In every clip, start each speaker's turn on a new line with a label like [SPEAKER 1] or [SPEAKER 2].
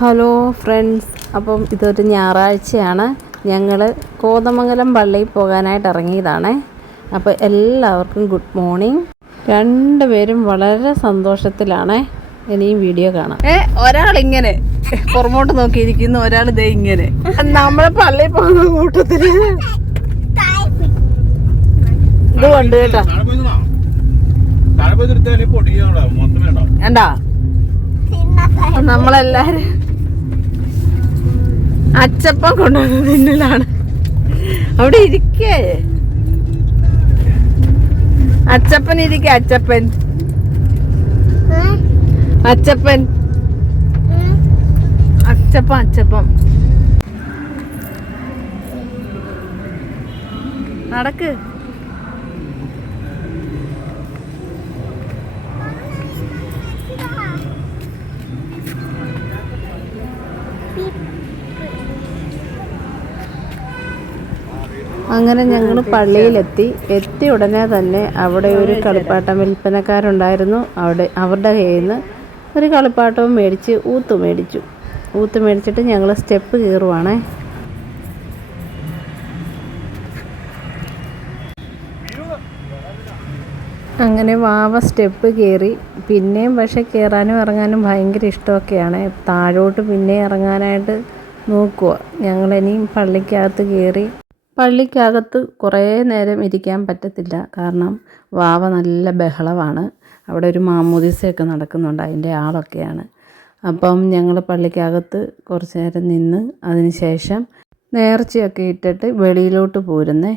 [SPEAKER 1] Hello friends അപ്പം ഇതൊരു ഞായറാഴ്ചയാണ്. ഞങ്ങൾ കോതമംഗലം പള്ളിയിൽ പോകാനായിട്ട് ഇറങ്ങിയതാണേ. അപ്പോൾ എല്ലാവർക്കും ഗുഡ് മോർണിംഗ്. രണ്ടുപേരും വളരെ സന്തോഷത്തിലാണേ ഇനിയും വീഡിയോ കാണാം
[SPEAKER 2] ഏ ഒരാൾ ഇങ്ങനെ പുറമോട്ട് നോക്കിയിരിക്കുന്നു ഒരാൾ ദേ ഇങ്ങനെ. നമ്മളെ പള്ളിയിൽ പോകുന്ന കൂട്ടത്തിൽ ഇത് കൊണ്ട് കേട്ടാ.
[SPEAKER 3] താഴെ
[SPEAKER 2] നമ്മളെല്ലാരും അച്ചപ്പം കൊണ്ടുവന്ന് തിന്നലാണ്. അവിടെ ഇരിക്കേ. അച്ചപ്പൻ ഇരിക്ക അച്ചപ്പൻ. അച്ചപ്പൻ. അച്ചപ്പം അച്ചപ്പം. നടക്ക്.
[SPEAKER 1] അങ്ങനെ ഞങ്ങൾ പള്ളിയിലെത്തി. എത്തിയ ഉടനെ തന്നെ അവിടെ ഒരു കളിപ്പാട്ടം വിൽപ്പനക്കാരുണ്ടായിരുന്നു. അവിടെ അവരുടെ കയ്യിൽ നിന്ന് ഒരു കളിപ്പാട്ടവും മേടിച്ച് ഊത്ത് മേടിച്ചു. ഊത്ത് മേടിച്ചിട്ട് ഞങ്ങൾ സ്റ്റെപ്പ് കയറുവാണേ അങ്ങനെ വാവ സ്റ്റെപ്പ് കയറി പിന്നെയും പക്ഷെ കയറാനും ഇറങ്ങാനും ഭയങ്കര ഇഷ്ടമൊക്കെയാണ്. താഴോട്ട് പിന്നെ ഇറങ്ങാനായിട്ട് നോക്കുക ഞങ്ങളിനിയും പള്ളിക്കകത്ത് കയറി പള്ളിക്കകത്ത് കുറേ നേരം ഇരിക്കാൻ പറ്റത്തില്ല. കാരണം വാവ നല്ല ബഹളമാണ് അവിടെ ഒരു മാമോദിസയൊക്കെ നടക്കുന്നുണ്ട്. അതിന്റെ ആളൊക്കെയാണ്. അപ്പം ഞങ്ങൾ പള്ളിക്കകത്ത് കുറച്ച് നേരം നിന്ന് അതിന് ശേഷം നേർച്ചയൊക്കെ ഇട്ടിട്ട് വെളിയിലോട്ട് പോരുന്നേ.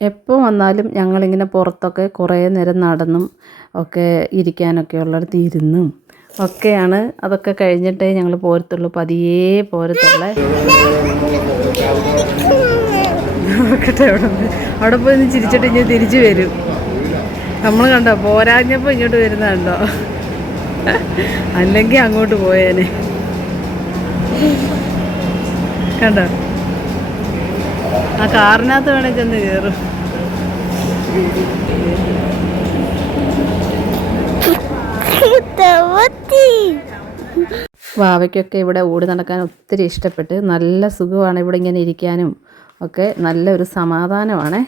[SPEAKER 1] എപ്പോൾ വന്നാലും ഞങ്ങളിങ്ങനെ പുറത്തൊക്കെ കുറേ നേരം നടന്നും ഒക്കെ ഇരിക്കാനൊക്കെ ഉള്ളിടത്ത് ഇരുന്നും ഒക്കെയാണ്. അതൊക്കെ കഴിഞ്ഞിട്ടേ ഞങ്ങൾ പോരത്തുള്ളൂ. പതിയേ പോരത്തുള്ളേ.
[SPEAKER 2] നോക്കട്ടെ അവിടെ നിന്ന്. അവിടെ പോയി ഒന്ന് ചിരിച്ചിട്ട് ഇനി തിരിച്ചു വരും. നമ്മൾ കണ്ടോ പോരാഞ്ഞപ്പോൾ ഇങ്ങോട്ട് വരുന്നുണ്ടോ അല്ലെങ്കിൽ അങ്ങോട്ട് പോയേനെ. കണ്ടോ? ആ കാറിനകത്ത് വേണേ ചെന്ന് കയറും
[SPEAKER 1] വാവയ്ക്കൊക്കെ ഇവിടെ ഓടി നടക്കാൻ ഒത്തിരി ഇഷ്ടപ്പെട്ട് നല്ല സുഖമാണ് ഇവിടെ ഇങ്ങനെ ഇരിക്കാനും. ഒക്കെ നല്ലൊരു സമാധാനമാണ്.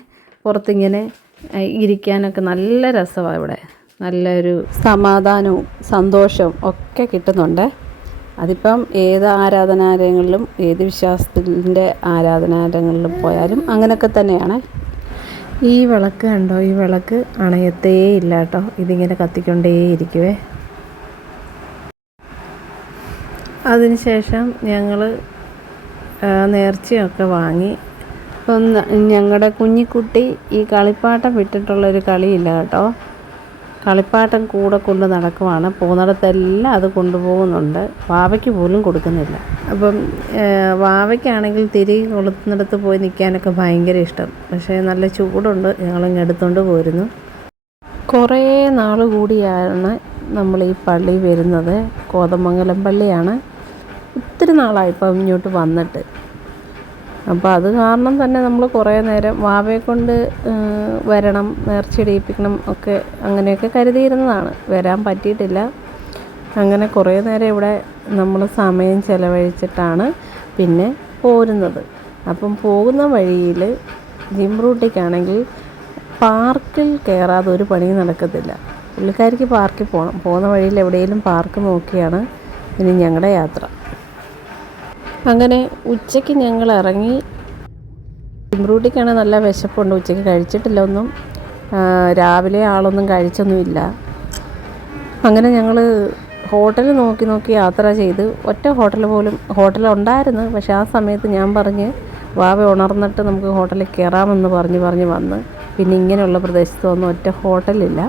[SPEAKER 1] പുറത്തിങ്ങനെ ഇരിക്കാനൊക്കെ നല്ല രസമാണ് ഇവിടെ. നല്ലൊരു സമാധാനവും സന്തോഷവും ഒക്കെ കിട്ടുന്നുണ്ട്. അതിപ്പം ഏത് ആരാധനാലയങ്ങളിലും ഏത് വിശ്വാസത്തിന്റെ ആരാധനാലയങ്ങളിലും പോയാലും അങ്ങനെയൊക്കെ തന്നെയാണ്. ഈ വിളക്ക് കണ്ടോ? ഈ വിളക്ക് അണയത്തേ ഇല്ല കേട്ടോ. ഇതിങ്ങനെ കത്തിക്കൊണ്ടേ ഇരിക്കുവേ. അതിനുശേഷം ഞങ്ങൾ നേർച്ചയൊക്കെ വാങ്ങി അപ്പം ഞങ്ങളുടെ കുഞ്ഞിക്കുട്ടി ഈ കളിപ്പാട്ടം വിട്ടിട്ടുള്ളൊരു കളിയില്ല കേട്ടോ. കളിപ്പാട്ടം കൂടെ കൊണ്ട് നടക്കുവാണ്. പോകുന്നിടത്തെല്ലാം അത് കൊണ്ടുപോകുന്നുണ്ട്. വാവയ്ക്ക് പോലും കൊടുക്കുന്നില്ല. അപ്പം വാവയ്ക്കാണെങ്കിൽ തിരികെ കൊളുത്തുന്നിടത്ത് പോയി നിൽക്കാനൊക്കെ ഭയങ്കര ഇഷ്ടം. പക്ഷേ നല്ല ചൂടുണ്ട്. ഞങ്ങളിങ്ങ് എടുത്തുകൊണ്ട് പോരുന്നു. കുറേ നാൾ കൂടിയാണ് നമ്മൾ ഈ പള്ളി വരുന്നത്. കോതമംഗലം പള്ളിയാണ്. ഒത്തിരി നാളായി ഇപ്പം ഇങ്ങോട്ട് വന്നിട്ട്. അപ്പോൾ അത് കാരണം തന്നെ നമ്മൾ കുറേ നേരം വാവയെ കൊണ്ട് വരണം നേർച്ചയിടിയിപ്പിക്കണം ഒക്കെ അങ്ങനെയൊക്കെ കരുതിയിരുന്നതാണ്. വരാൻ പറ്റിയിട്ടില്ല. അങ്ങനെ കുറേ നേരം ഇവിടെ നമ്മൾ സമയം ചിലവഴിച്ചിട്ടാണ് പിന്നെ പോരുന്നത്. അപ്പം പോകുന്ന വഴിയിൽ ജിം റൂട്ടിക്കാണെങ്കിൽ പാർക്കിൽ കയറാതെ ഒരു പണി നടക്കത്തില്ല. പുള്ളിക്കാരിക്ക് പാർക്കിൽ പോകണം പോകുന്ന വഴിയിൽ എവിടെയെങ്കിലും പാർക്ക് നോക്കിയാണ് ഇനി ഞങ്ങളുടെ യാത്ര. അങ്ങനെ ഉച്ചയ്ക്ക് ഞങ്ങൾ ഇറങ്ങി. ജിംറൂട്ടിക്കാണ് നല്ല വിശപ്പുണ്ട്. ഉച്ചയ്ക്ക് കഴിച്ചിട്ടില്ല ഒന്നും. രാവിലെ ആളൊന്നും കഴിച്ചൊന്നുമില്ല. അങ്ങനെ ഞങ്ങൾ ഹോട്ടൽ നോക്കി നോക്കി യാത്ര ചെയ്ത് ഒറ്റ ഹോട്ടൽ പോലും ഹോട്ടൽ ഉണ്ടായിരുന്നു പക്ഷേ ആ സമയത്ത് ഞാൻ പറഞ്ഞ് വാവ ഉണർന്നിട്ട് നമുക്ക് ഹോട്ടലിൽ കയറാമെന്ന് പറഞ്ഞ് പറഞ്ഞ് വന്ന്. പിന്നെ ഇങ്ങനെയുള്ള പ്രദേശത്ത് ഒന്നും ഒറ്റ ഹോട്ടലില്ല.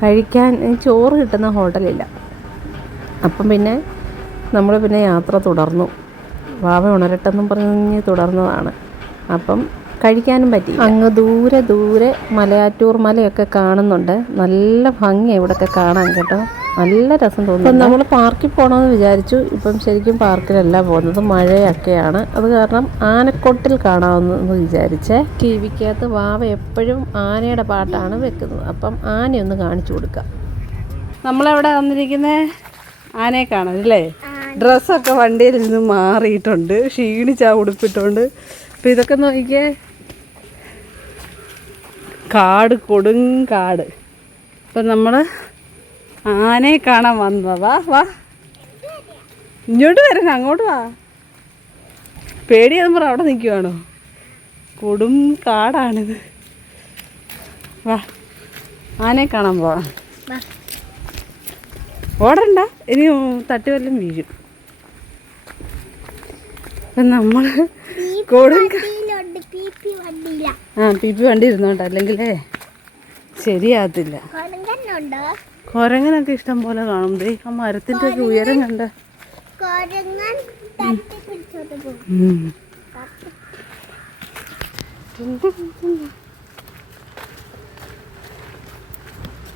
[SPEAKER 1] കഴിക്കാൻ ചോറ് കിട്ടുന്ന ഹോട്ടലില്ല. അപ്പം പിന്നെ നമ്മൾ പിന്നെ യാത്ര തുടർന്നു. വാവ ഉണരട്ടെന്നും പറഞ്ഞ് തുടർന്നതാണ്. അപ്പം കഴിക്കാനും പറ്റി. അങ്ങ് ദൂരെ ദൂരെ മലയാറ്റൂർ മലയൊക്കെ കാണുന്നുണ്ട്. നല്ല ഭംഗിയാണ് ഇവിടെയൊക്കെ കാണാൻ കേട്ടോ. നല്ല രസം തോന്നുന്നു. നമ്മൾ പാർക്കിൽ പോകണമെന്ന് വിചാരിച്ചു. ഇപ്പം ശരിക്കും പാർക്കിലല്ല പോകുന്നത്. മഴയൊക്കെയാണ്. അത് കാരണം ആനക്കൊട്ടിൽ കാണാമെന്ന് വിചാരിച്ചേ. ടി വിക്കകത്ത് വാവ എപ്പോഴും ആനയുടെ പാട്ടാണ് വെക്കുന്നത്. അപ്പം ആനയൊന്ന് കാണിച്ചു കൊടുക്കാം.
[SPEAKER 2] നമ്മളവിടെ വന്നിരിക്കുന്നത് ആനയെ കാണാം അല്ലേ? ഡ്രസ്സൊക്കെ വണ്ടിയിൽ നിന്ന് മാറിയിട്ടുണ്ട് ക്ഷീണിച്ചാ ഉടുപ്പിട്ടുണ്ട്. അപ്പം ഇതൊക്കെ നോക്കിക്കേ. കാട് കൊടും കാട്. അപ്പം നമ്മൾ ആനയെ കാണാൻ വന്നതാ. വാ ഇങ്ങോട്ട് വരണം അങ്ങോട്ട് വാ. പേടിയാകുമ്പോൾ പറ അവിടെ നിൽക്കുവാണോ കൊടും കാടാണിത്. വാ ആനയെ കാണാൻ പോവാം. ഓടണ്ട ഇനി തട്ടി വല്ലതും വീഴും. അപ്പം നമ്മൾ കൊടും ആ പി പി വണ്ടി ഇരുന്നോണ്ട് അല്ലെങ്കിലേ ശരിയാകത്തില്ല. കൊരങ്ങനൊക്കെ ഇഷ്ടം പോലെ കാണും. ദേ ആ മരത്തിന്റെ ഒക്കെ ഉയരം കണ്ട.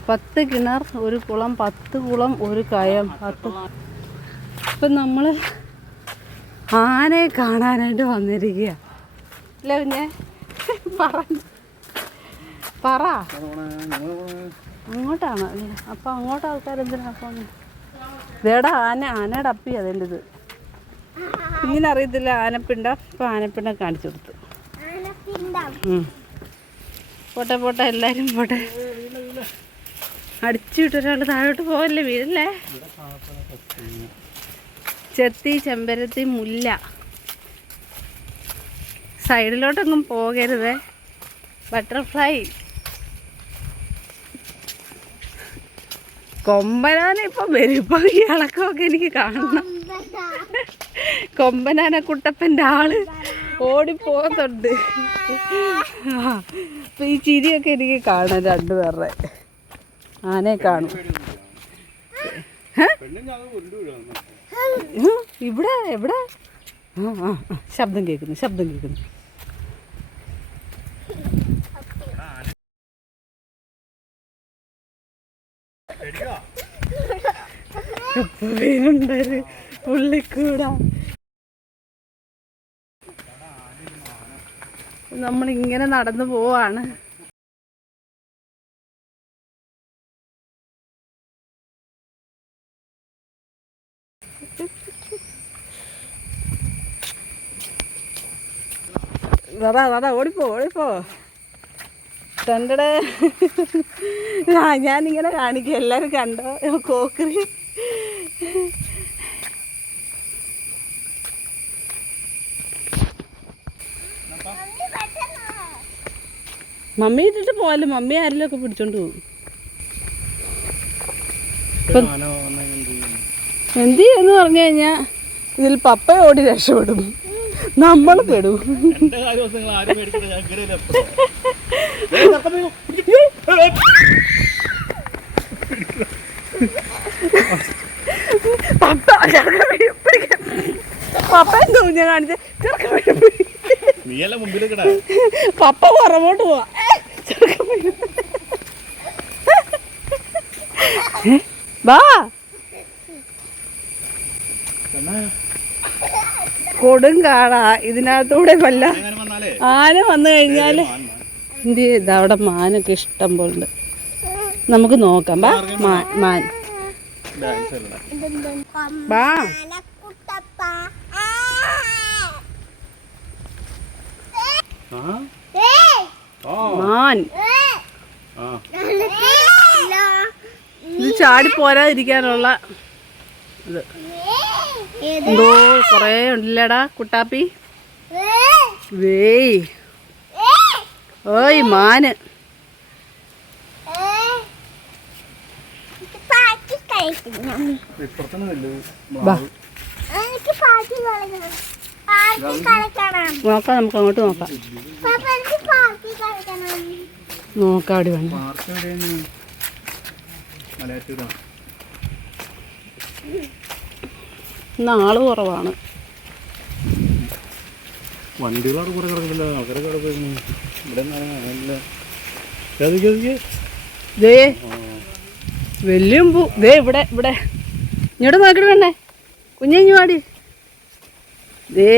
[SPEAKER 2] പത്ത് കിണർ ഒരു കുളം പത്ത് കുളം ഒരു കയം പത്ത് ഇപ്പം നമ്മൾ ആനയെ കാണാനായിട്ട് വന്നിരിക്കുക അല്ലേ കുഞ്ഞെ പറ. പറ. അങ്ങോട്ടാണ്? അപ്പൊ അപ്പം അങ്ങോട്ട് ആൾക്കാർ എന്തിനാ പോകുന്നത് ഇതേടാ ആന ആനയുടെ അപ്പി അതിന്റെ ഇത് ഇങ്ങനെ അറിയത്തില്ല ആനപ്പിണ്ട. ഇപ്പം ആനപ്പിണ്ട കാണിച്ചു കൊടുത്തു. പോട്ടെ പോട്ടെ എല്ലാരും പോട്ടെ. അടിച്ചു വിട്ടൊരാൾ താഴോട്ട് പോവല്ലേ വീഴല്ലേ ചെത്തി ചെമ്പരത്തി മുല്ല. സൈഡിലോട്ടൊന്നും പോകരുത്. ബട്ടർഫ്ലൈ. കൊമ്പനാന ഇപ്പം വരും ഇപ്പം ഈ ഇളക്കമൊക്കെ എനിക്ക് കാണണം. കൊമ്പനാന കുട്ടപ്പന്റെ ആൾ ഓടിപ്പോകുന്നുണ്ട് ആ, അപ്പൊ ഈ ചിരിയൊക്കെ എനിക്ക് കാണാം രണ്ടുപേരുടെ. ആനയെ കാണും. ഇവിടെ എവിടെ ശബ്ദം കേൾക്കുന്നു ശബ്ദം കേൾക്കുന്നു. പുള്ളിക്കൂട. നമ്മളിങ്ങനെ നടന്നു പോവാണ്. ദാ ദാ ഓടിപ്പോ ഓടിപ്പോ. തണ്ടടെ. ആ ഞാനിങ്ങനെ കാണിക്കും. എല്ലാവരും കണ്ടോ? കോക്കറി. മമ്മി ഇട്ടിട്ട് പോവല്ലോ മമ്മി ആരെങ്കിലും ഒക്കെ പിടിച്ചോണ്ട് പോകും എന്ത് എന്ന് പറഞ്ഞു കഴിഞ്ഞാൽ ഇതിൽ പപ്പ ഓടി രക്ഷപ്പെടും. നമ്മൾ പെടൂ പപ്പ. പപ്പ എന്തോ ഞാൻ കാണിച്ച ചെറുക്കൻ വീഴും.
[SPEAKER 3] മുമ്പിലേക്കടാ
[SPEAKER 2] പപ്പ പുറമോട്ട് പോവാ. ഏ, വാ കൊടും കാണാ ഇതിനകത്തൂടെ വല്ല ആന വന്നു കഴിഞ്ഞാൽ? എന്ത് ചെയ്ത് അവിടെ മാനൊക്കെ ഇഷ്ടം പോലെ ഉണ്ട് നമുക്ക് നോക്കാം. ബാ മാൻ. മാൻ ബാ. മാൻ.
[SPEAKER 3] ആ.
[SPEAKER 2] ഇത് ചാടി പോരാതിരിക്കാനുള്ള ഇത്. എന്തോ കൊറേ ഉണ്ടല്ലേടാ കുട്ടാപ്പി? വേയ്. ഓയ് മാന്. നോക്കാം നമുക്ക് അങ്ങോട്ട് നോക്കാം. നോക്കാം അവിടെ വേണം
[SPEAKER 3] പാർക്ക് എവിടെയാണ് മലയാറ്റൂരാ.
[SPEAKER 2] ഇന്ന് ആൾ കുറവാണ്.
[SPEAKER 3] കുറെ ആൾക്കാരൊക്കെ ഇവിടെ
[SPEAKER 2] ദേ ദേ ഇവിടെ ഇവിടെ. ഇങ്ങോട്ട് നോക്കിട്ട് വേണ്ടേ? കുഞ്ഞു പാടി ദേ.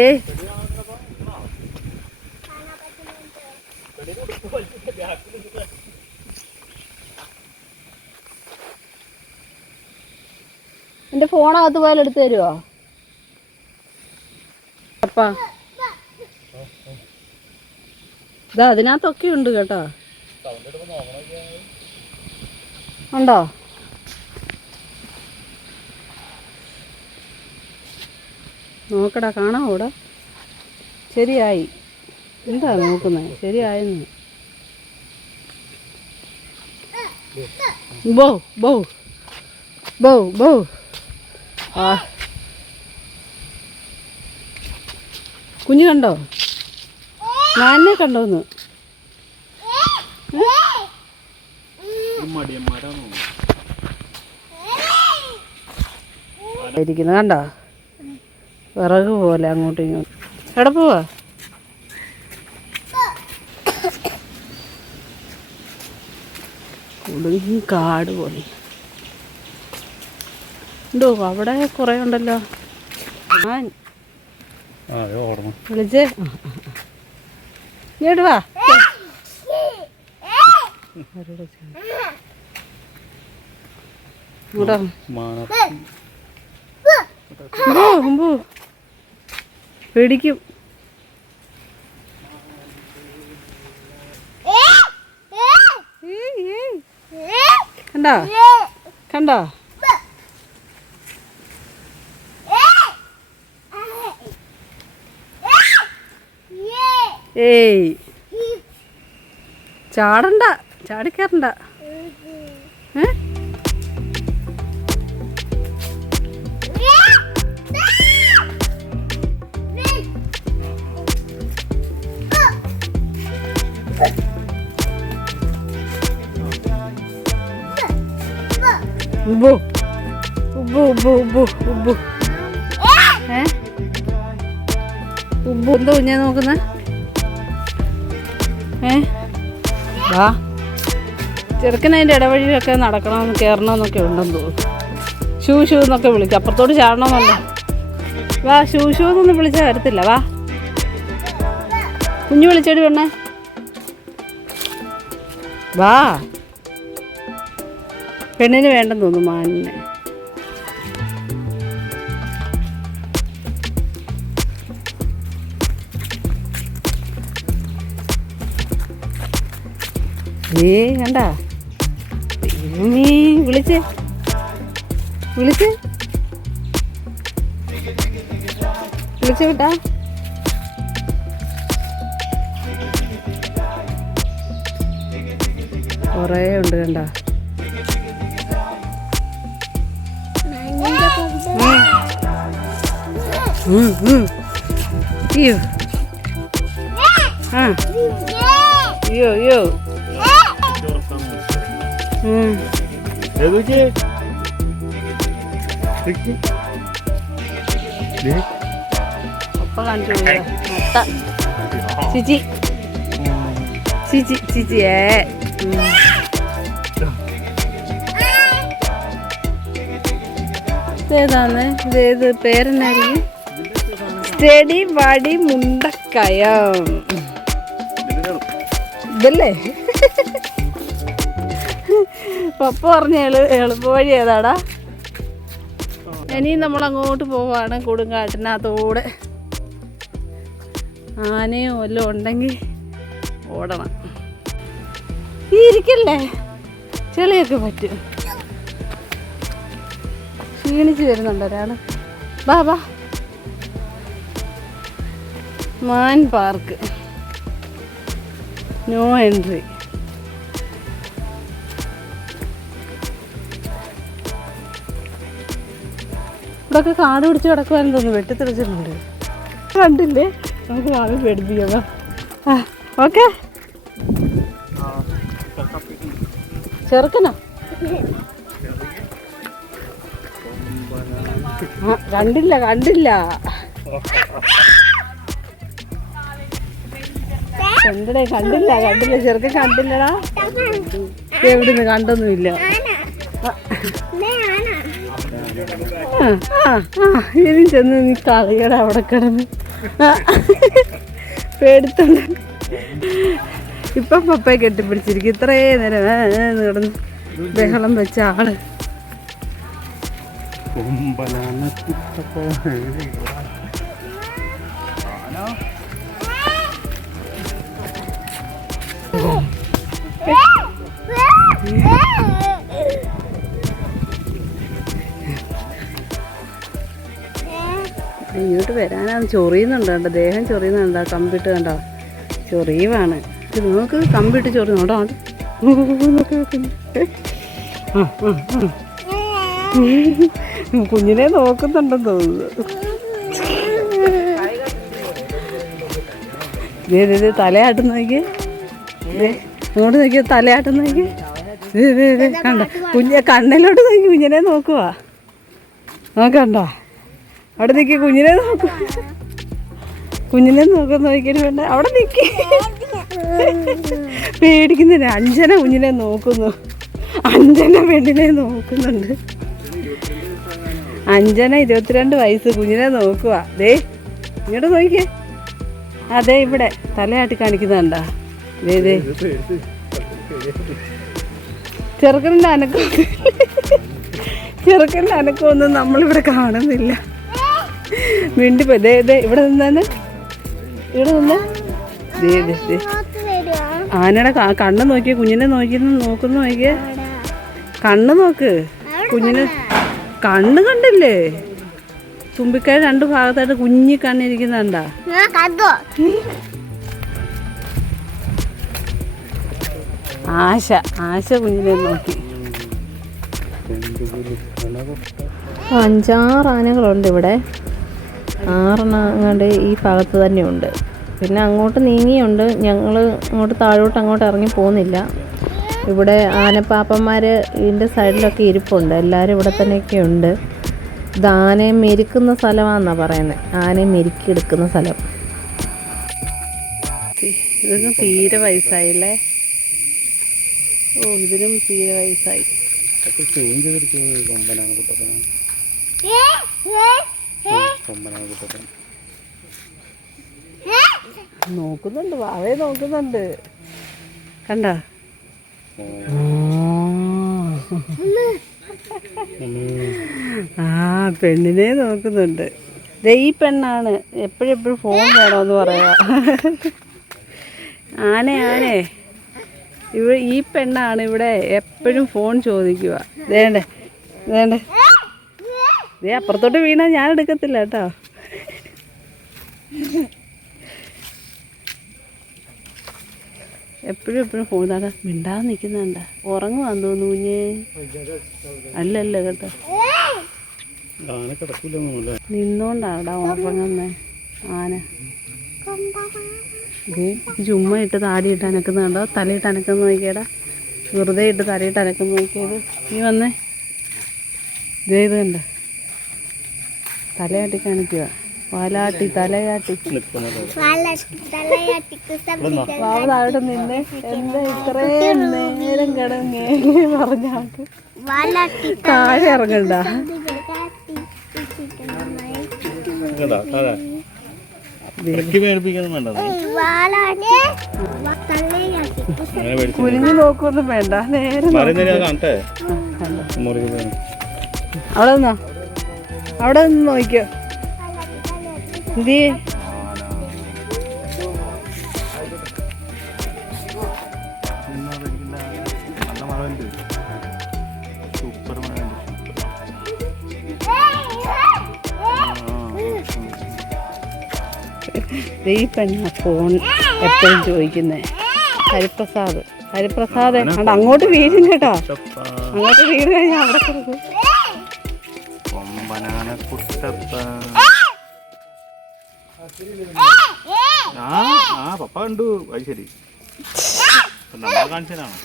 [SPEAKER 2] എന്റെ ഫോണകത്ത് പോയാലും എടുത്തു തരുമോ അപ്പാ. ഇതാ അതിനകത്തൊക്കെ ഉണ്ട് കേട്ടോ. ഉണ്ടോ? നോക്കടാ കാണാം ഇവിടെ ശരിയായി. എന്താ നോക്കുന്നത് ശരിയായെന്ന്. ബോ ബോ. ബോ ബോ. കുഞ്ഞ് കണ്ടോ? ഞാനെ കണ്ടോന്ന്.
[SPEAKER 3] ഒന്ന്
[SPEAKER 2] ഇരിക്കുന്നത് കണ്ടോ? വിറക് പോലെ അങ്ങോട്ടും ഇങ്ങോട്ടും. എവിടെ പോവാ? കാട് പോലെ. ഉണ്ടോ? അവിടെ കുറേ ഉണ്ടല്ലോ. ഞാൻ വിളിച്ചേ. ഇങ്ങോട്ട്. വാ പേടിക്കും. കണ്ടോ? കണ്ടോ? ഏയ്. ചാടണ്ട ചാടിക്കയറണ്ട ഏ? ഉബ്ബു. എന്താ ഞാൻ നോക്കുന്ന? ഏ? വാ. ചെറുക്കൻ അതിന്റെ ഇടവഴിയിലൊക്കെ നടക്കണമെന്ന് കയറണമെന്നൊക്കെ ഉണ്ടെന്ന് തോന്നുന്നു. ഷൂ ഷൂ എന്നൊക്കെ വിളിക്കും. അപ്പുറത്തോട്ട് ചാടണമെന്നല്ല. വാ ഷൂ ഷൂ എന്നൊന്നും വിളിച്ചാൽ വരത്തില്ല. വാ. കുഞ്ഞു വിളിച്ചോടി പെണ്ണേ. വാ. പെണ്ണിന് വേണ്ടെന്ന് തോന്നുന്നു മാനിനെ. ഏ കണ്ട നീ വിളിച്ച്. വിളിച്ച്. വിളിച്ച് വിട്ടാ. കുറേ ഉണ്ട് കണ്ട. അയ്യോ. ആ. അയ്യോ അയ്യോ. ചിച്ചി ചിച്ചി ചിച്ചിയേ ഉം. ഇതേതാന്ന് ഇതേത് പേരെന്നായിരിക്കും സ്റ്റഡി വടി മുണ്ടക്കയം. ഇതല്ലേ? പപ്പ പറഞ്ഞ എളു എളുപ്പ വഴി ഏതാടാ? ഇനിയും നമ്മൾ അങ്ങോട്ട് പോവാണ് കൊടുങ്കാട്ടിനകത്തൂടെ. ആനയോ വല്ലതും ഉണ്ടെങ്കിൽ ഓടണം. ഈ ഇരിക്കല്ലേ? ചെളിയൊക്കെ പറ്റും. ക്ഷീണിച്ച് വരുന്നുണ്ട് ഒരാൾ ബാ ബാ മാൻ പാർക്ക്. No entry. ഇവിടൊക്കെ കാട് പിടിച്ച് കിടക്കുവാനും തോന്നുന്നു. വെട്ടിത്തെളിച്ചിട്ടുണ്ട് കണ്ടില്ലേ? നമുക്ക് വളരെ പേടിപ്പിക്കാം. Okay okay. ചെറുക്കനോ? കണ്ടില്ല കണ്ടില്ല. എന്തടേ കണ്ടില്ല കണ്ടില്ല. ചെറുക്കൻ കണ്ടില്ലടാ. എവിടുന്ന് കണ്ടൊന്നുമില്ല. ആ ആ ഇതിന് ചെന്ന് നീ കളിയുടെ അവിടെ കിടന്ന്. പേടിത്തുണ്ട്. ഇപ്പം പപ്പയെ കെട്ടിപ്പിടിച്ചിരിക്കും. ഇത്രേ നേരം കിടന്ന് ബഹളം വെച്ച ആൾ. Yeah. ഇങ്ങോട്ട് വരാനാണ് ചൊറിയുന്നുണ്ട് കണ്ടോ ദേഹം ചൊറിയുന്നുണ്ടോ കമ്പിട്ട് കണ്ടോ ചൊറിയുവാണ് നമുക്ക് നോക്ക് കമ്പിട്ട് ചൊറിയുന്നു കേട്ടോ നോക്ക് കുഞ്ഞ്. ആ, ആ, ആ. കുഞ്ഞിനെ നോക്കുന്നുണ്ടെന്ന് തോന്നുന്നു തലയാട്ടുന്ന നോക്കി അങ്ങോട്ട് നോക്കിയ തലയാട്ടുന്ന നോക്കി കണ്ട കുഞ്ഞെ കണ്ണിലോട്ട് നോക്കി കുഞ്ഞിനെ നോക്കുവാ നോക്കണ്ടോ അവിടെ നിൽക്കി കുഞ്ഞിനെ നോക്കൂ. കുഞ്ഞിനെ നോക്കാൻ നോക്കിയിട്ട് വേണ്ട. അവിടെ നിൽക്കി പേടിക്കുന്നില്ല. അഞ്ജന കുഞ്ഞിനെ നോക്കുന്നു. അഞ്ജന പെണ്ണിനെ നോക്കുന്നുണ്ട്. അഞ്ജന ഇരുപത്തിരണ്ട് വയസ്സ് കുഞ്ഞിനെ നോക്കുക ദേ ഇങ്ങോട്ട് നോക്കിയേ അതെ ഇവിടെ തലയാട്ടി കാണിക്കുന്നുണ്ടാ? ദേ ദേ. ചെറുക്കന്റെ അനക്കം. ചെറുക്കന്റെ അനക്കമൊന്നും നമ്മളിവിടെ കാണുന്നില്ല. മിണ്ടിപ്പോ ദേ ദേ ഇവിടെ നിന്നാണ്. ഇവിടെ നിന്ന്. ദേ ദേ ദേ. ആനയുടെ കണ്ണ് നോക്കിയേ കുഞ്ഞിനെ നോക്കി നോക്കുന്നു നോക്കിയേ. കണ്ണ് നോക്ക്. കുഞ്ഞിന് കണ്ണ്. കണ്ടില്ലേ? തുമ്പിക്കായ രണ്ട് ഭാഗത്തായിട്ട് കുഞ്ഞി കണ്ണിരിക്കുന്നുണ്ടാ. ആശ ആശ കുഞ്ഞിനെ നോക്കി.
[SPEAKER 1] അഞ്ചാറ് ആനകളുണ്ട് ഇവിടെ. ആറെണ്ണം അങ്ങാണ്ട് ഈ ഭാഗത്ത് തന്നെയുണ്ട് പിന്നെ അങ്ങോട്ട് നീങ്ങിയുണ്ട്. ഞങ്ങൾ അങ്ങോട്ട് താഴോട്ട് അങ്ങോട്ട് ഇറങ്ങി പോകുന്നില്ല. ഇവിടെ ആനപ്പാപ്പന്മാർ ഇതിന്റെ സൈഡിലൊക്കെ ഇരിപ്പുണ്ട്. എല്ലാവരും ഇവിടെ തന്നെയൊക്കെ ഉണ്ട്. ഇത് ആനയെ മെരുക്കുന്ന സ്ഥലമാണെന്നാണ് പറയുന്നത് ആനയെ മെരുക്കിയെടുക്കുന്ന സ്ഥലം.
[SPEAKER 2] ഇതിന് തീരെ വയസ്സായില്ലേ? ഓ ഇതിനും തീരെ വയസ്സായി.
[SPEAKER 3] ചേഞ്ച് കുട്ടപ്പന.
[SPEAKER 2] നോക്കുന്നുണ്ട് വാവേ നോക്കുന്നുണ്ട്. കണ്ട? ആ പെണ്ണിനെ നോക്കുന്നുണ്ട്. ഈ പെണ്ണാണ്. എപ്പോഴെപ്പോഴും ഫോൺ വേണമെന്ന് പറയാ. ആനെ ആനെ. ഇവ ഈ പെണ്ണാണ് ഇവിടെ എപ്പോഴും ഫോൺ ചോദിക്കുക. വേണ്ടേ? വേണ്ടേ? ദേ അപ്പുറത്തോട്ട് വീണാൽ ഞാൻ എടുക്കത്തില്ല കേട്ടോ. എപ്പോഴും എപ്പോഴും ഫോൺ താടാ മിണ്ടാതെ നിൽക്കുന്നുണ്ട ഉറങ്ങുവാന്ന് തോന്നുന്നു കുഞ്ഞേ. അല്ലല്ല കേട്ടോ. നിന്നോണ്ടാടാ ഉറങ്ങുന്നേ ആന. ഇട്ട് താടി ഇട്ട് താടിയിട്ട് അനക്കുന്നുണ്ടോ തലയിട്ട് അനക്കുന്ന നോക്കിയടാ. വെറുതെ ഇട്ട് തലയിട്ട് അനക്കുന്ന നോക്കിയത്. നീ വന്നേ. ഇതേ ഇത് കണ്ട? തലയാട്ടി കാണിക്കുക. വാലാട്ടി തലയാട്ടി.
[SPEAKER 3] നിൽക്കുന്നത്
[SPEAKER 2] വാവ താഴോട്ട് നിന്നെ എന്താ ഇത്രയും നേരം കിടങ്ങേ പറഞ്ഞാക്ക് താഴെ ഇറങ്ങണ്ട.
[SPEAKER 3] കേട്ടാ താഴെ. മേടിച്ചു
[SPEAKER 2] കുനിഞ്ഞു നോക്കൊന്നും വേണ്ട. നേരെ അവിടെ നിന്നോ? അവിടെ നിന്ന് നോക്കിയോ എന്തി ഈ പെണ്ണ ഫോൺ എപ്പോഴും ചോദിക്കുന്നേ. ഹരിപ്രസാദ്. ഹരിപ്രസാദ് അങ്ങോട്ട് വീഴും കേട്ടോ. അങ്ങോട്ട് വീട് കഴിഞ്ഞാൽ അവിടെ കിടക്കും.
[SPEAKER 3] കുട്ടപ്പ. ആ ആ പപ്പ കണ്ടു. അത് ശരി. കാണിച്ചതാണ്?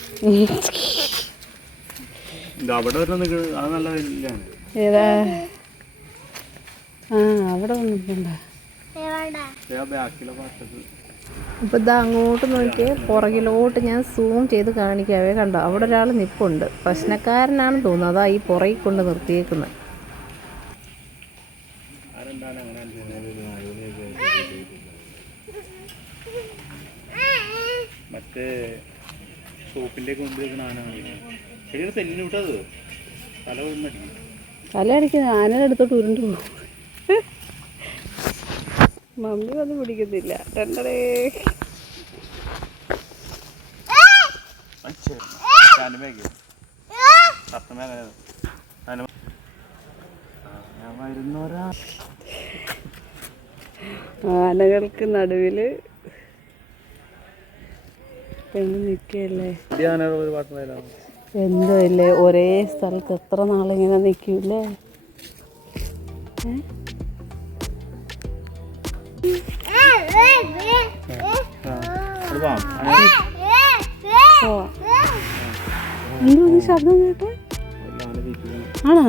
[SPEAKER 3] ഇത് അവിടെ വരെ നിൽക്ക് അത് നല്ല വലിയാണ്.
[SPEAKER 2] ഏതാ? ആ അവിടെ
[SPEAKER 1] അപ്പോൾ ഇതാ അങ്ങോട്ട് നോക്കി പുറകിലോട്ട് ഞാൻ സൂം ചെയ്ത് കാണിക്കാവേ. കണ്ടോ അവിടെ ഒരാൾ നിപ്പുണ്ട്. പ്രശ്നക്കാരനാണെന്ന് തോന്നുന്നു. അതാ ഈ പുറകിൽ കൊണ്ട് നിർത്തിയേക്കുന്നത്
[SPEAKER 3] ഒക്കെ മുമ്പ് നിൽക്കുന്ന ആനയാണ് ശരിയാണ് തെല്ലിന് വിട്ടത്. തല ഒന്നടി
[SPEAKER 2] തലയടിക്കുന്ന ആനയുടെ അടുത്തോട്ട് ഉരുണ്ട് പോകും. മമ്മി വന്ന് പിടിക്കുന്നില്ല. രണ്ടടേ. ആനകൾക്ക് ബാഗ് പെണ്ണ് നിൽക്കല്ലേ എന്തോ ഇല്ലേ ഒരേ സ്ഥലത്ത് എത്ര നാളിങ്ങനെ നിൽക്കൂലേ ഏ?
[SPEAKER 3] അത് പോവാം
[SPEAKER 2] പോവാം. എന്തോ ഇത് ശബ്ദം കേട്ടെ? ആണോ?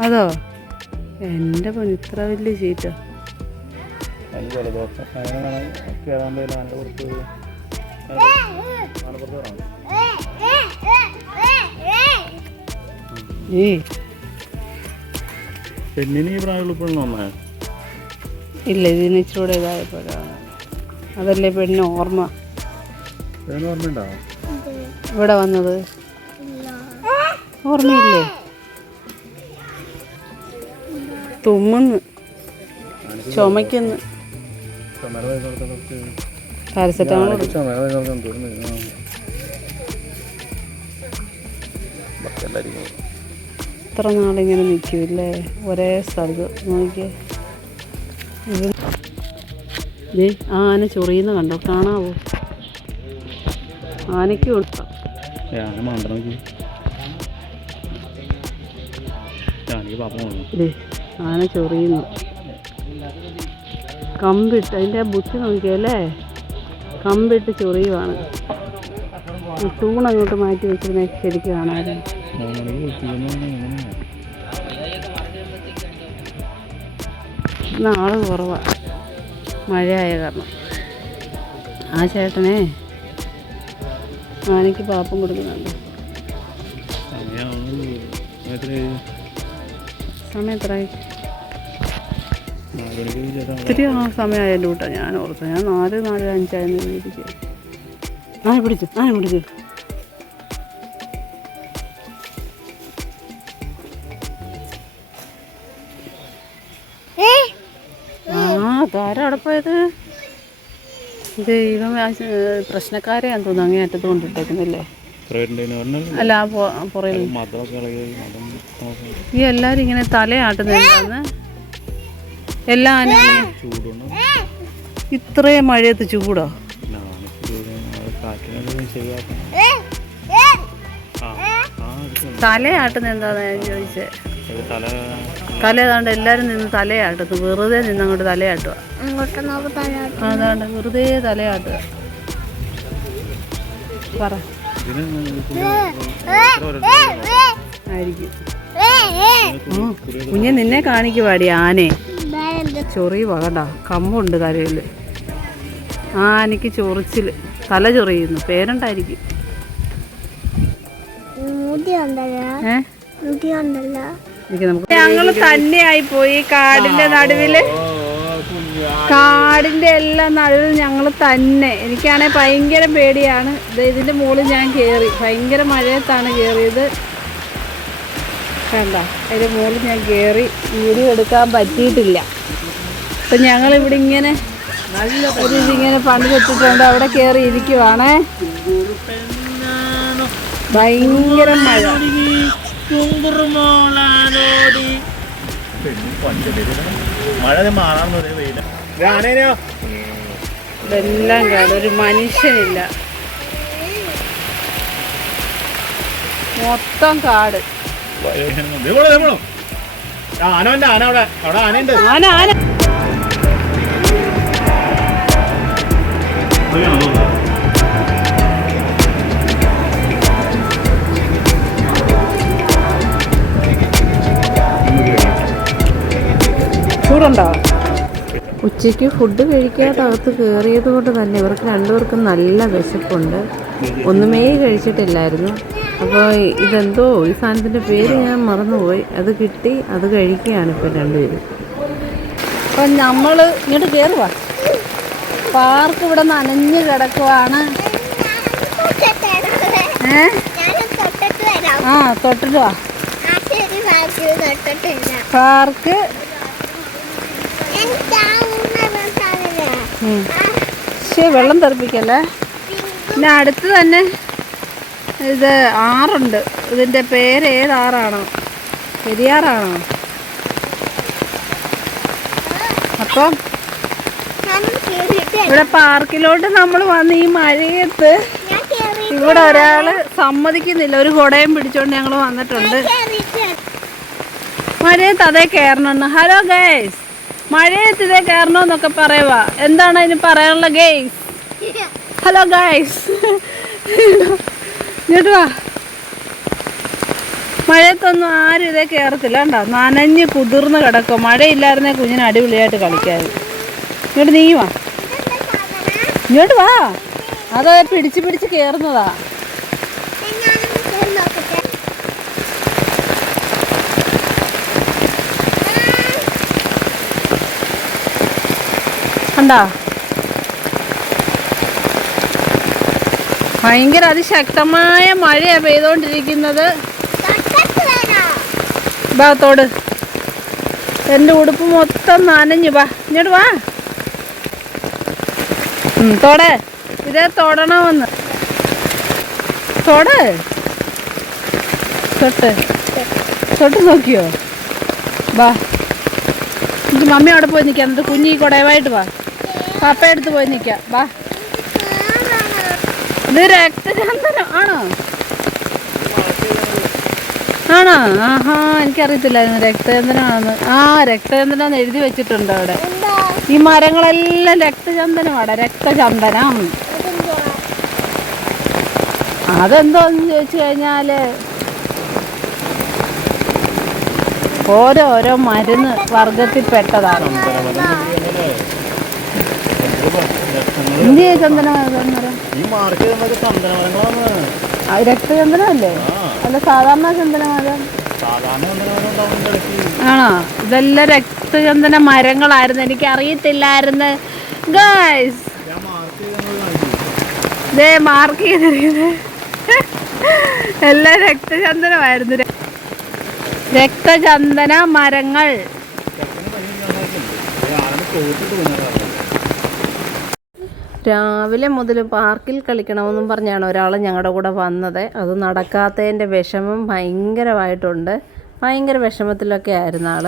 [SPEAKER 2] അതോ? എന്റെ പണി ഇത്ര വലിയ
[SPEAKER 3] ചീറ്റ ജലദോഷം പെണ്ണിന് ഈ പ്രായമുള്ള
[SPEAKER 2] ഇല്ല ഇതിന് ഇച്ചിരൂടെ ഇതായപ്പോഴാണ് അതല്ലേ പെണ്ണിന് ഓർമ്മ?
[SPEAKER 3] ഓർമ്മയുണ്ടോ?
[SPEAKER 2] ഇവിടെ വന്നത്? ഓർമ്മയില്ലേ? തുമ്മുന്നു. ചുമയ്ക്കുന്നു.
[SPEAKER 3] കുറച്ച്
[SPEAKER 2] പാരസെറ്റാമോൾ ഇത്ര നാളിങ്ങനെ നിൽക്കൂല്ലേ ഒരേ സ്ഥലത്ത് നോക്കിയേ. ഇത് ദേ ആന ചൊറിയുന്ന കണ്ടോ? കാണാവോ? ആനയ്ക്ക് ആന ചൊറിയുന്നു. കമ്പിട്ട് അതിന്റെ ബുദ്ധി നോക്കിയല്ലേ കമ്പിട്ട് ചൊറിയുവാണ്. തൂൺ അങ്ങോട്ട് മാറ്റി വെച്ചിരുന്ന ശരിക്കും കാണാമായിരുന്നു. ഇന്ന് ആൾ കുറവാണ് മഴയായ കാരണം. ആ ചേട്ടനെ ആനയ്ക്ക് പാപ്പം കൊടുക്കുന്നുണ്ട്. സമയം എത്രയായി? ഒത്തിരി ആ സമയമായാലും കേട്ടോ ഞാൻ ഓർത്തു ഞാൻ നാല് നാല് അഞ്ചായിരുന്നു ഇരിക്കുക ആ പിടിച്ചു ആ പിടിച്ചു ആ അവിടെ പോയത്? ദൈവം പ്രശ്നക്കാരെയാന്ന് തോന്നുന്നു. അങ്ങേ അറ്റത്ത് കൊണ്ടിട്ടേക്കുന്നില്ലേ അല്ല പുറകിൽ. ഈ എല്ലാവരും ഇങ്ങനെ തലയാട്ടുന്നതെന്താന്ന് എല്ലാ ആനകളും ഇത്രയും മഴയത്ത് ചൂടോ? തലയാട്ടുന്ന എന്താന്ന് ഞാൻ ചോദിച്ചേ.
[SPEAKER 3] അത് തല
[SPEAKER 2] തല ഏതാണ്ട് എല്ലാവരും നിന്ന് തലയാട്ടുന്നു. വെറുതെ നിന്ന് അങ്ങോട്ട് തലയാട്ടുക അതാണ്ട് വെറുതെ തലയാട്ടുക പറ. ആയിരിക്കും. കുഞ്ഞെ നിന്നെ കാണിക്കുവാടി ആനെ ചൊറി വകണ്ട കമ്പുണ്ട് തലയിൽ ആ എനിക്ക് ചൊറിച്ചിൽ തല ചൊറിയുന്നു. പേരുണ്ടായിരിക്കും ഞങ്ങൾ തന്നെയായി പോയി കാടിന്റെ നടുവിൽ. കാടിന്റെ എല്ലാം നടുവിൽ ഞങ്ങൾ തന്നെ. എനിക്കാണെങ്കിൽ ഭയങ്കര പേടിയാണ്. ഇതിന്റെ മുകളിൽ ഞാൻ കേറി. ഭയങ്കര മഴയത്താണ് കയറിയത് കണ്ട? അതിന്റെ മുകളിൽ ഞാൻ കേറി. വീഡിയോ എടുക്കാൻ പറ്റിയിട്ടില്ല. അപ്പൊ ഞങ്ങൾ ഇവിടെ ഇങ്ങനെ ഒരു ഇതിങ്ങനെ പണി വെച്ചിട്ടുണ്ട് അവിടെ കേറി ഇരിക്കുവാണേ. ഭയങ്കര മഴ. ഇതെല്ലാം കാണും ഒരു മനുഷ്യനില്ല. മൊത്തം കാട്.
[SPEAKER 3] ആന ആന ആന അവിടെ. അവിടെ ആനയുണ്ട്.
[SPEAKER 2] ആന ആന. ചൂടുണ്ടോ ഉച്ചയ്ക്ക് ഫുഡ് കഴിക്കാതെ അകത്ത് കയറിയത് കൊണ്ട് തന്നെ ഇവർക്ക് രണ്ടുപേർക്കും നല്ല വിശപ്പുണ്ട്. ഒന്നുമേ കഴിച്ചിട്ടില്ലായിരുന്നു. അപ്പോൾ ഇതെന്തോ ഈ സാധനത്തിന്റെ പേര് ഞാൻ മറന്നുപോയി. അത് കിട്ടി അത് കഴിക്കുകയാണ് ഇപ്പോൾ രണ്ടുപേരും. അപ്പോൾ നമ്മൾ ഇങ്ങോട്ട് കയറുക പാർക്ക് ഇവിടെ നനഞ്ഞ് കിടക്കുവാണ്. ആ തൊട്ടിട്ട് വാ.
[SPEAKER 4] ആ ശരി ബാക്കി തൊട്ടിട്ട്
[SPEAKER 2] പാർക്ക് ഉം. വെള്ളം തെറിപ്പിക്കല്ലേ? പിന്നെ അടുത്ത് തന്നെ ഇത് ആറുണ്ട്. ഇതിന്റെ പേര് ഏത് ആറാണോ? പെരിയാറാണോ? അപ്പം ഇവിടെ പാർക്കിലോട്ട് നമ്മൾ വന്ന് ഈ മഴയത്ത് ഇവിടെ ഒരാൾ സമ്മതിക്കുന്നില്ല. ഒരു കുടയും പിടിച്ചോണ്ട് ഞങ്ങൾ വന്നിട്ടുണ്ട്. മഴയത്ത് അതേ കയറണമെന്ന് ഹലോ ഗേയ്സ് മഴയത്ത് ഇതേ കയറണമെന്നൊക്കെ പറയുവാ. എന്താണ് അതിന് പറയാനുള്ള ഗേയ്സ് ഹലോ ഗൈസ് ഇങ്ങോട്ട് വാ. മഴയത്തൊന്നും ആരും ഇതേ കയറത്തില്ല കണ്ടോ? നനഞ്ഞ് കുതിർന്ന് കിടക്കും മഴയില്ലായിരുന്നേ കുഞ്ഞിന് അടിപൊളിയായിട്ട് കളിക്കാറ് ഇങ്ങോട്ട് നീ വാ. ഇങ്ങോട്ട് വാ. അതോ പിടിച്ച് പിടിച്ച് കയറുന്നതാ
[SPEAKER 4] ഞാനും കേറി നോക്കട്ടെ
[SPEAKER 2] കണ്ടാ ഭയങ്കര അതിശക്തമായ മഴയാ പെയ്തോണ്ടിരിക്കുന്നത്. വാ തോട്. ഉടുപ്പ് മൊത്തം നനഞ്ഞു. വാ ഇങ്ങോട്ട് വാ. തൊട. ഇതേ തൊടണമെന്ന്. തൊട്. തൊട്ട്. തൊട്ട് നോക്കിയോ? വാ. എനിക്ക് മമ്മി അവിടെ പോയി നിൽക്കാം എന്നിട്ട് കുഞ്ഞി കുടയവായിട്ട് വാ. പപ്പ എടുത്ത് പോയി നിൽക്കാം വാ. ഇത് രക്തചന്ദനം ആണോ? ആണോ? ആഹാ എനിക്കറിയത്തില്ലായിരുന്നു രക്തചന്ദനമാണെന്ന് ആ രക്തചന്ദനം എഴുതി വെച്ചിട്ടുണ്ട് അവിടെ. ഈ മരങ്ങളെല്ലാം രക്തചന്ദനമാണ് രക്തചന്ദനം. അതെന്തോന്ന് ചോദിച്ചു കഴിഞ്ഞാൽ ഓരോരോ മരുന്ന് വർഗത്തിൽപ്പെട്ടതാണ്. ഇന്ത്യ ചന്ദനം
[SPEAKER 3] ഈ മാർക്ക് ചന്ദനമരങ്ങളാണ്.
[SPEAKER 2] രക്തചന്ദനമല്ലേ അല്ല സാധാരണ ചന്ദനമരം.
[SPEAKER 3] ചന്ദനമരം
[SPEAKER 2] ആണോ? ഇതെല്ലാം രക്തചന്ദന മരങ്ങളായിരുന്നു. എനിക്ക് അറിയത്തില്ലായിരുന്നു ഗൈസ്
[SPEAKER 3] മാർക്ക്
[SPEAKER 2] ദേ മാർക്ക് ചെയ്തിരിക്കുന്നത് എല്ലാം രക്തചന്ദനമായിരുന്നു രക്തചന്ദന മരങ്ങൾ.
[SPEAKER 1] രാവിലെ മുതൽ പാർക്കിൽ കളിക്കണമെന്നും പറഞ്ഞാണ് ഒരാൾ ഞങ്ങളുടെ കൂടെ വന്നത്. അത് നടക്കാത്തതിന്റെ വിഷമം ഭയങ്കരമായിട്ടുണ്ട്. ഭയങ്കര വിഷമത്തിലൊക്കെ ആയിരുന്നു ആൾ.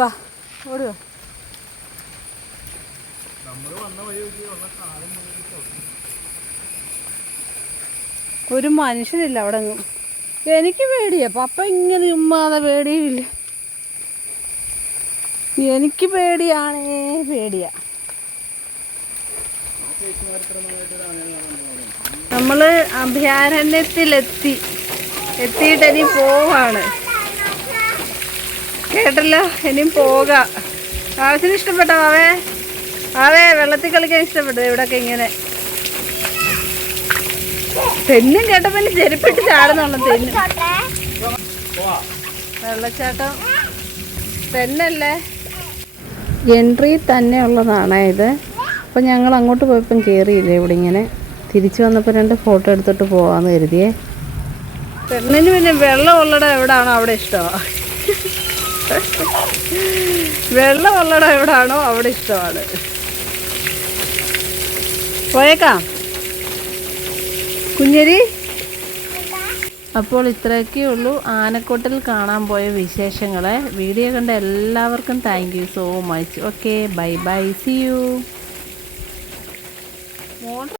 [SPEAKER 2] ബാ ഓടുക ഒരു മനുഷ്യനില്ല അവിടെ. എനിക്ക് പേടിയാ. പപ്പ ഇങ്ങനെ ഉമ്മാതെ പേടിയില്ല. എനിക്ക് പേടിയാണേ പേടിയാ. നമ്മൾ അഭയാരണ്യത്തിലെത്തി. എത്തിയിട്ട് ഇനി പോവാണ്. കേട്ടല്ലോ? ഇനിയും പോകാം. ആവശ്യത്തിന് ഇഷ്ടപ്പെട്ടോ അവേ അവേ വെള്ളത്തിൽ കളിക്കാൻ ഇഷ്ടപ്പെട്ടു? ഇവിടൊക്കെ ഇങ്ങനെ. തെന്നും കേട്ടപ്പോ ചെരുപ്പിട്ട് ചാടുന്നുള്ള തെന്നും വെള്ളച്ചാട്ടം. തെന്നല്ലേ
[SPEAKER 1] എൻട്രി തന്നെ ഉള്ളതാണ് ഇത്. അപ്പോൾ ഞങ്ങൾ അങ്ങോട്ട് പോയപ്പം കയറിയില്ല ഇവിടെ ഇങ്ങനെ? തിരിച്ചു വന്നപ്പോൾ രണ്ട് ഫോട്ടോ എടുത്തിട്ട് പോകാമെന്ന് കരുതിയേ.
[SPEAKER 2] പെണ്ണിന് പിന്നെ വെള്ളം ഉള്ളട എവിടാണോ അവിടെ ഇഷ്ടമാണ് വെള്ളം ഉള്ളട എവിടാണോ അവിടെ ഇഷ്ടമാണ്. പോയേക്കാം? കുഞ്ഞരി?
[SPEAKER 1] അപ്പോൾ ഇത്രയൊക്കെ ഉള്ളൂ. ആനക്കോട്ടിൽ കാണാൻ പോയ വിശേഷങ്ങളെ. വീഡിയോ കണ്ട എല്ലാവർക്കും thank you so much okay bye bye see you phone.